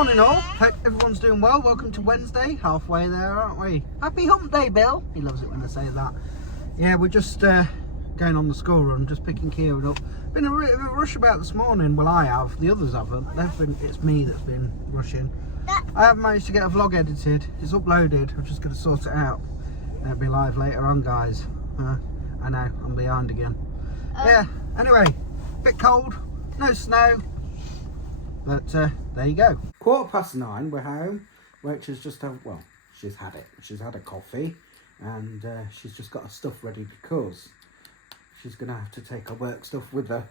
Morning all, hope everyone's doing well. Welcome to Wednesday, halfway there, aren't we? Happy hump day, Bill. He loves it when I say that. Yeah, we're just going on the school run, just picking Kieran up. Been a bit of a rush about this morning. Well, I have, the others haven't. It's me that's been rushing. I haven't managed to get a vlog edited. It's uploaded, I'm just going to sort it out. It'll be live later on, guys. I know, I'm behind again. Yeah, anyway, bit cold, no snow. But there you go. 9:15, we're home. Rachel's just had, well, she's had it. She's had a coffee and she's just got her stuff ready because she's going to have to take her work stuff with her.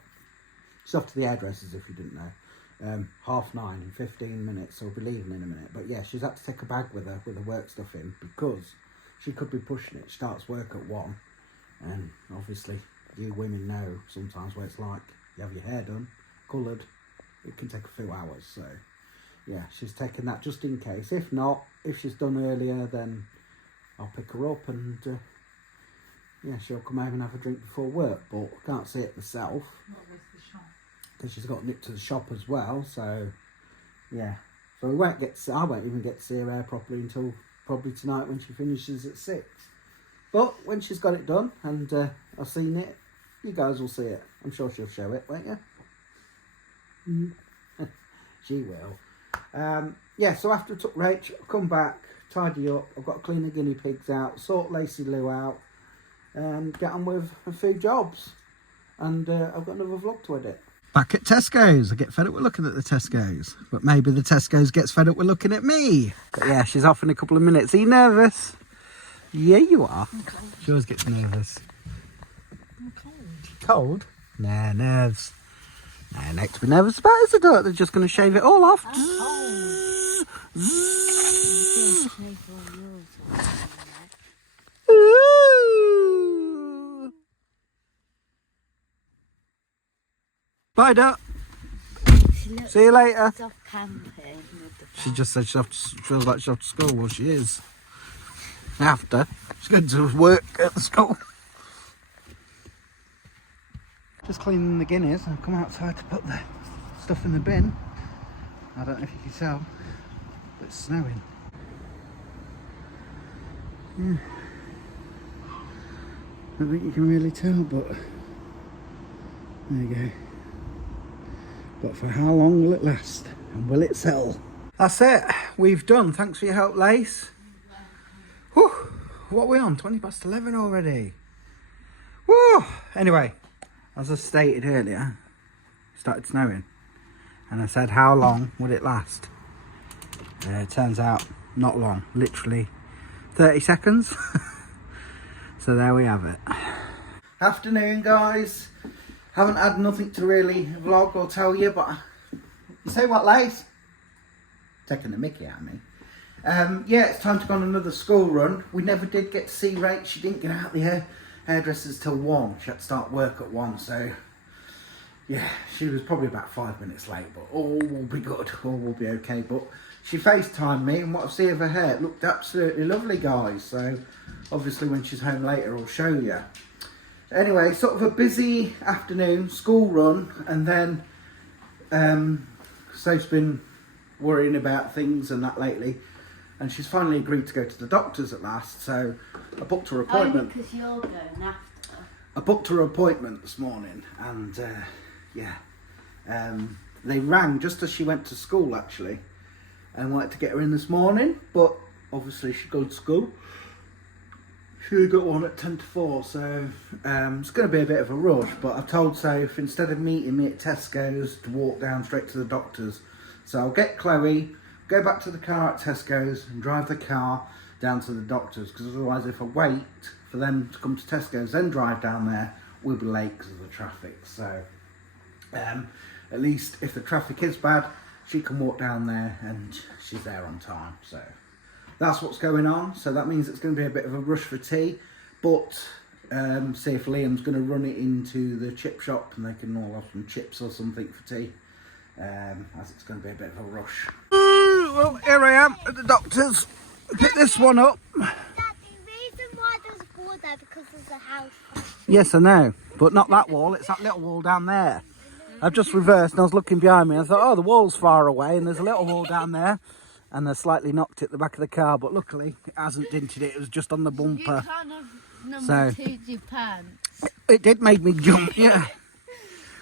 She's off to the hairdressers, if you didn't know. 9:30 in 15 minutes, so we'll be leaving in a minute. But yeah, she's had to take a bag with her work stuff in because she could be pushing it. She starts work at 1. And obviously, you women know sometimes what it's like. You have your hair done, coloured. It can take a few hours, so yeah, she's taking that just in case. If not, if she's done earlier, then I'll pick her up and yeah, she'll come home and have a drink before work. But I can't see it myself because she's got nipped to the shop as well. So yeah, so I won't even get to see her hair properly until probably tonight when she finishes at 6. But when she's got it done and I've seen it, you guys will see it. I'm sure she'll show it, won't you? She will. Yeah, so after I took Rach, I've come back, tidy up. I've got to clean the guinea pigs out, sort Lacey Lou out, and get on with a few jobs. And I've got another vlog to edit. Back at Tesco's. I get fed up with looking at the Tesco's, but maybe the Tesco's gets fed up with looking at me. But yeah, she's off in a couple of minutes. Are you nervous? Yeah, you are. She always gets nervous. I'm cold. Cold? Nah, nerves. No, next to be nervous about is the dirt. They're just going to shave it all off. Bye, Duck. See you later. She just said she feels like she's off to school. Well, she is. After. She's going to work at the school. Just cleaning the guineas. I've come outside to put the stuff in the bin. I don't know if you can tell, but it's snowing. Yeah. I don't think you can really tell, but there you go. But for how long will it last? And will it sell? That's it. We've done. Thanks for your help, Lace. Whew. What are we on? 11:20 already. Whew. Anyway. As I stated earlier, it started snowing and I said how long would it last? It turns out not long, literally 30 seconds. So there we have it. Afternoon, guys. Haven't had nothing to really vlog or tell you, but you say what, Lace? Taking the mickey out of me. Yeah, it's time to go on another school run. We never did get to see Rach. She didn't get out the hairdressers till 1. She had to start work at 1, so yeah, she was probably about 5 minutes late, but all will be good, all will be okay. But she FaceTimed me, and what I see of her hair, it looked absolutely lovely, guys. So obviously when she's home later, I'll show you. Anyway, sort of a busy afternoon, school run, and then Safe's been worrying about things and that lately, and she's finally agreed to go to the doctor's at last, so I booked her appointment. Because you're going after. I booked her appointment this morning, and yeah, they rang just as she went to school actually, and wanted to get her in this morning, but obviously she'd go to school. She got one at 10 to 4, so it's going to be a bit of a rush, but I told Safe instead of meeting me at Tesco's to walk down straight to the doctor's. So I'll get Chloe, go back to the car at Tesco's and drive the car down to the doctor's, because otherwise if I wait for them to come to Tesco's then drive down there, we'll be late because of the traffic. So at least if the traffic is bad, she can walk down there and she's there on time. So that's what's going on. So that means it's going to be a bit of a rush for tea, but see if Liam's going to run it into the chip shop and they can all have some chips or something for tea, as it's going to be a bit of a rush. Well, here I am at the doctor's. Pick this one up. Dad, the reason why there's a wall there because there's a house. Yes, I know, but not that wall. It's that little wall down there. I've just reversed and I was looking behind me. I thought, oh, the wall's far away and there's a little wall down there. And I slightly knocked it at the back of the car, but luckily it hasn't dented it. It was just on the bumper. You kind of number two'd your pants. It did make me jump, yeah.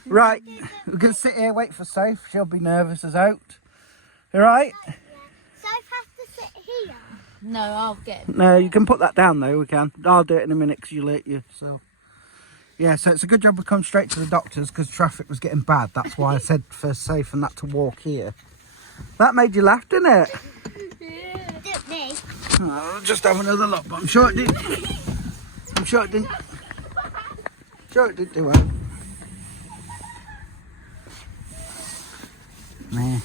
Right, we're going to sit here, wait for Soph. She'll be nervous as out. You right? So I have to sit here. No, I'll get it. No, you can put that down though, we can. I'll do it in a minute because you'll hurt yourself. Yeah, so it's a good job we come straight to the doctor's because traffic was getting bad. That's why I said for Soph and that to walk here. That made you laugh, didn't it? Yeah. Didn't me. Oh, I'll just have another look, but I'm sure it didn't. I'm sure it didn't. Sure it didn't do well. Nah.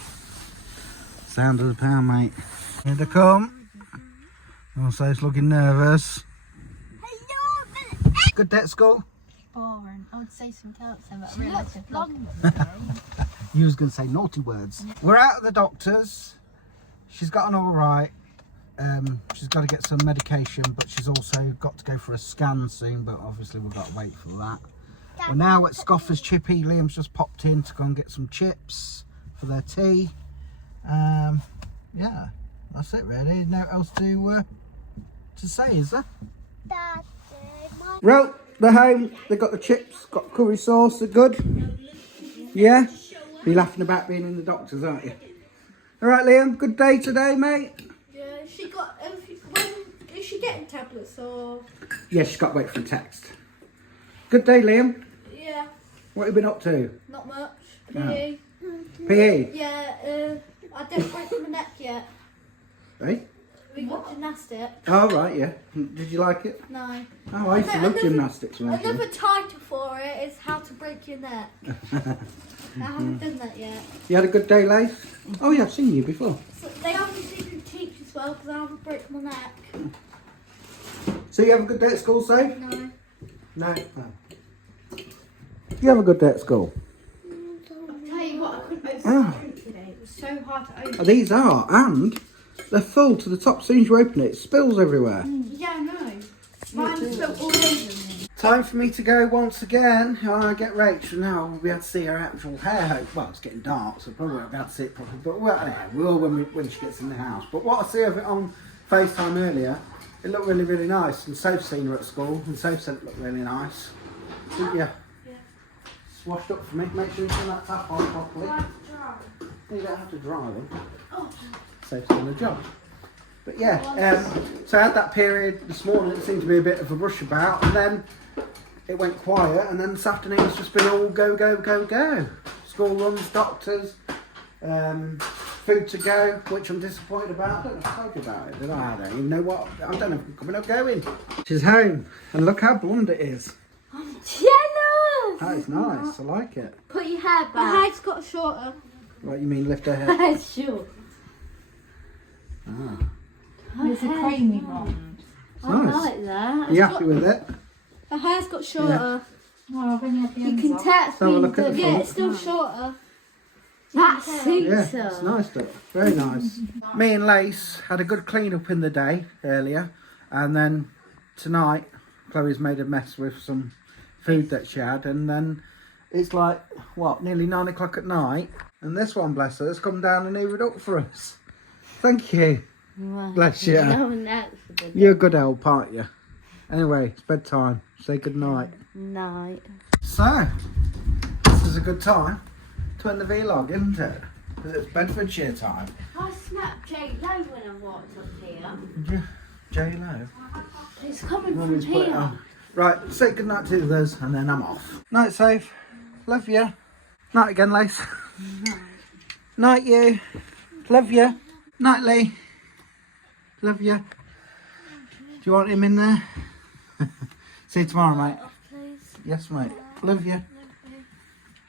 Sound of the pound, mate. Here they come. Also, it's looking nervous. Hello. Good day at school. Boring. I would say something else, but I She realised looks it long. You was going to say naughty words. We're out at the doctor's. She's gotten all right. She's got to get some medication, but she's also got to go for a scan soon, but obviously we've got to wait for that. We're now at Scoffer's Chippy. Liam's just popped in to go and get some chips for their tea. Yeah, that's it really. No else to say, is there? Daddy, my Well, they're home. They've got the chips, got curry sauce. They're good. Yeah? You're laughing about being in the doctor's, aren't you? All right, Liam. Good day today, mate. Yeah, she got. When is she getting tablets or? Yeah, she's got to wait for a text. Good day, Liam. Yeah, What have you been up to? not much. No. PE. PE? Yeah, I didn't break my neck yet. Hey? We got gymnastics. Oh, right, yeah. Did you like it? No. Oh, I used to love gymnastics when I was Another young. title for it is how to break your neck. I haven't done that yet. You had a good day, Lace? Oh, yeah, I've seen you before. So they obviously didn't teach as well because I haven't broke my neck. So you have a good day at school, Soph? No. No. You have a good day at school? I'll tell you what, I couldn't open Ah. it today. It was so hard to open. Oh, these are, and they're full to the top. As soon as you open it, it spills everywhere. Yeah, I know. Mine's still all over me. Time for me to go once again. I get Rachel now. We'll be able to see her actual hair. Well, it's getting dark, so probably won't be able to see it properly. But well, anyway, we will when she gets in the house. But what I see of it on FaceTime earlier, it looked really, really nice. And Soph's seen her at school, and Soph said it looked really nice. Didn't you? Yeah. It's washed up for me. Make sure you turn that tap on properly. You don't have to dry them. Oh. Soph's done a job. But yeah, so I had that period this morning. It seemed to be a bit of a rush about, and then it went quiet, and then this afternoon it's just been all go, go, go, go. School runs, doctors, food to go, which I'm disappointed about. I don't know if I told you about it, did I? I don't even know what. I don't know if I'm coming or going. She's home, and look how blonde it is. Jealous! That is nice. I like it. Put your hair My back. hair's got shorter. What you mean, lift her hair? Sure. Ah, It's a creamy blonde. it's I nice. like that. Are you happy with it? Her hair's got shorter. Oh, I've only had the You ends can off. tell it's So have a been look at done. the Yeah, front. it's still shorter. That Yeah, suits it's her. nice stuff. Very nice. Me and Lace had a good clean up in the day earlier, and then tonight Chloe's made a mess with some food that she had, and then it's like what, nearly 9 o'clock at night, and this one, bless her, has come down and hoovered up for us. Thank you. Bless you. No one else would. You're a good help, aren't you? Anyway, it's bedtime. Say good night. Night. So, this is a good time to end the vlog, isn't it? Because it's Bedfordshire time. I snapped J-Lo when I walked up here. Did you? J-Lo. It's coming Want from me to put it here. on? Right, say good night to the others and then I'm off. Night, Safe. Love you. Night again, Lace. Night, you. Love you. Night, Lee. Love you. Do you want him in there? See you tomorrow, mate. please. Yes, mate. Love you.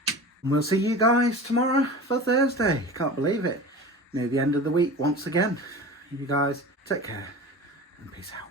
And we'll see you guys tomorrow for Thursday. Can't believe it. Near the end of the week once again. You guys take care and peace out.